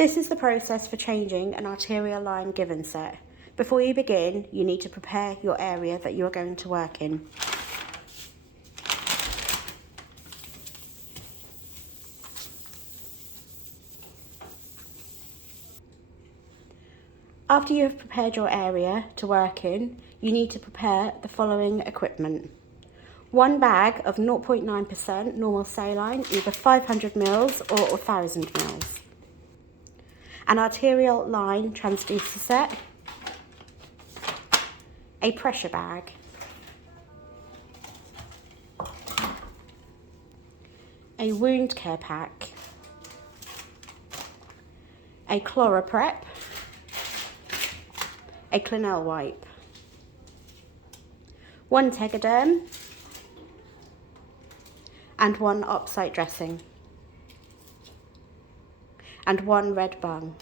This is the process for changing an arterial line given set. Before you begin, you need to prepare your area that you are going to work in. After you have prepared your area to work in, you need to prepare the following equipment. 1 bag of 0.9% normal saline, either 500 ml or 1000 ml. An arterial line transducer set. A pressure bag. A wound care pack. A ChloraPrep. A Clinell wipe. 1 Tegaderm. And 1 opsite dressing. And 1 red bung.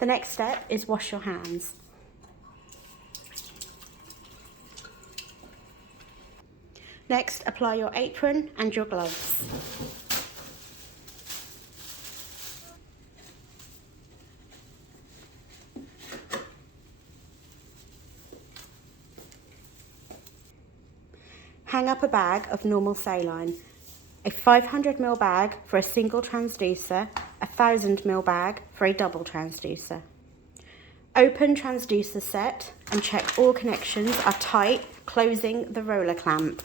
The next step is wash your hands. Next, apply your apron and your gloves. Hang up a bag of normal saline, a 500 ml bag for a single transducer, a 1000 ml bag for a double transducer. Open transducer set and check all connections are tight, closing the roller clamp.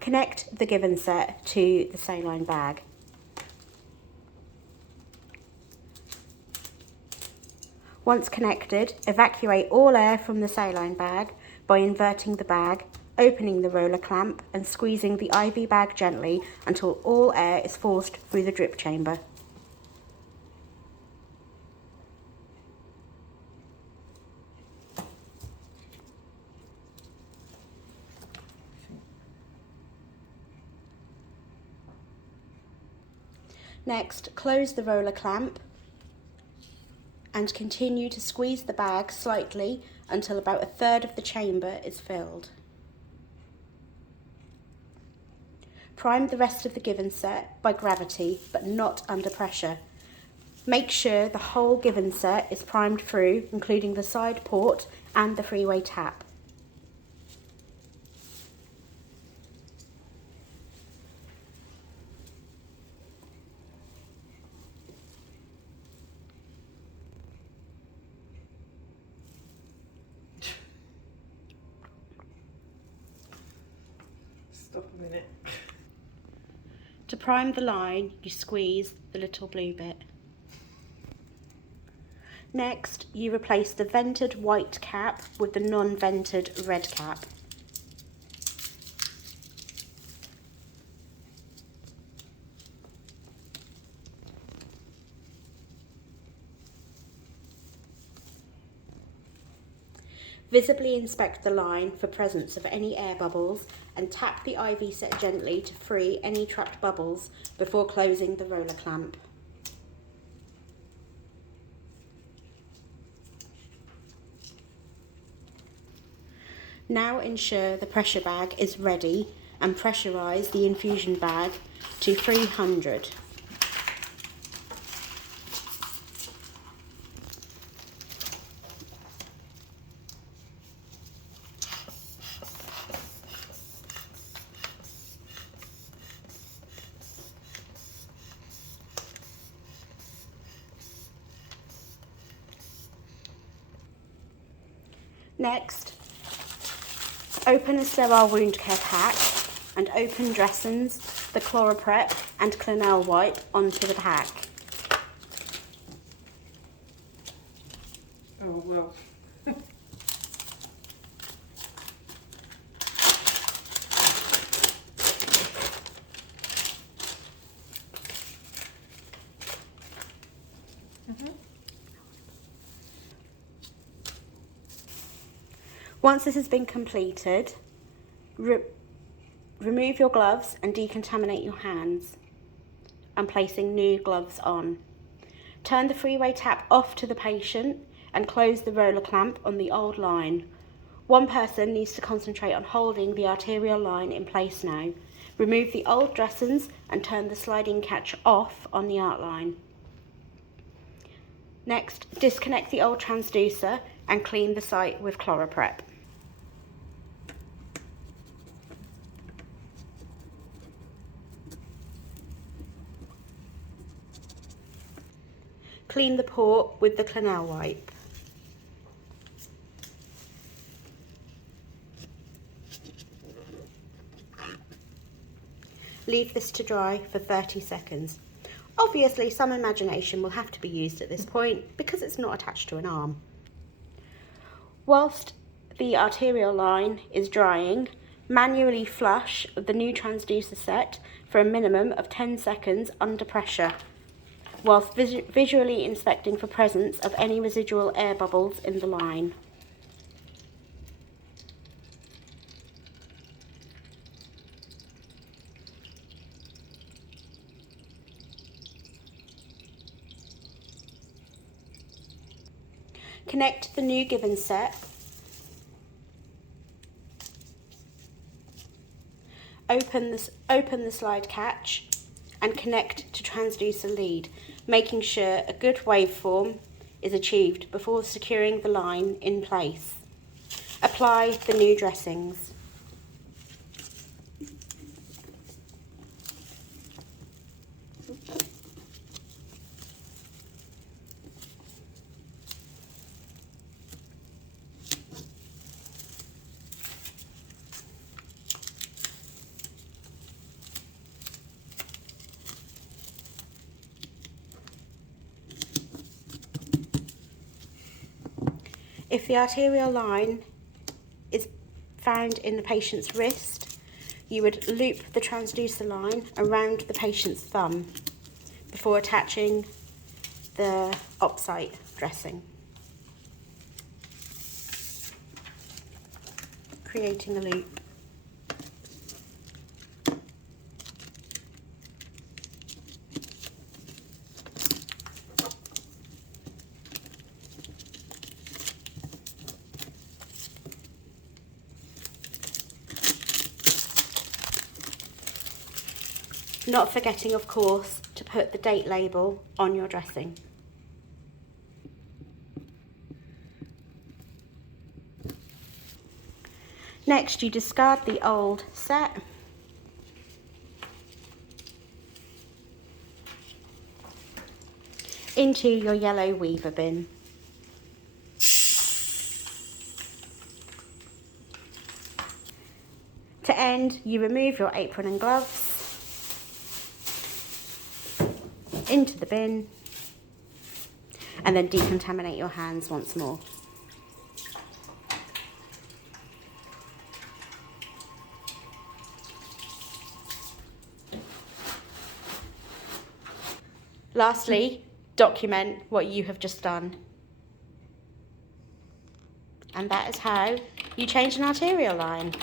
Connect the given set to the saline bag. Once connected, evacuate all air from the saline bag by inverting the bag, opening the roller clamp and squeezing the IV bag gently until all air is forced through the drip chamber. Next, close the roller clamp and continue to squeeze the bag slightly until about 1/3 of the chamber is filled. Prime the rest of the given set by gravity, but not under pressure. Make sure the whole given set is primed through, including the side port and the freeway tap. Stop a minute. To prime the line, you squeeze the little blue bit. Next, you replace the vented white cap with the non-vented red cap. Visibly inspect the line for presence of any air bubbles and tap the IV set gently to free any trapped bubbles before closing the roller clamp. Now ensure the pressure bag is ready and pressurize the infusion bag to 300. Next, open a sterile wound care pack and open dressings, the ChloraPrep and Clinell wipe onto the pack. Oh well. Once this has been completed, remove your gloves and decontaminate your hands. I'm placing new gloves on. Turn the freeway tap off to the patient and close the roller clamp on the old line. One person needs to concentrate on holding the arterial line in place now. Remove the old dressings and turn the sliding catch off on the art line. Next, disconnect the old transducer and clean the site with ChloroPrep. Clean the port with the Clinell wipe. Leave this to dry for 30 seconds. Obviously, some imagination will have to be used at this point because it's not attached to an arm. Whilst the arterial line is drying, manually flush the new transducer set for a minimum of 10 seconds under pressure, whilst visually inspecting for presence of any residual air bubbles in the line. Connect the new given set. Open the slide catch and connect to transducer lead, making sure a good waveform is achieved before securing the line in place. Apply the new dressings. If the arterial line is found in the patient's wrist, you would loop the transducer line around the patient's thumb before attaching the opsite dressing, creating a loop. Not forgetting, of course, to put the date label on your dressing. Next, you discard the old set into your yellow weaver bin. To end, you remove your apron and gloves into the bin and then decontaminate your hands once more. Lastly, document what you have just done. And that is how you change an arterial line.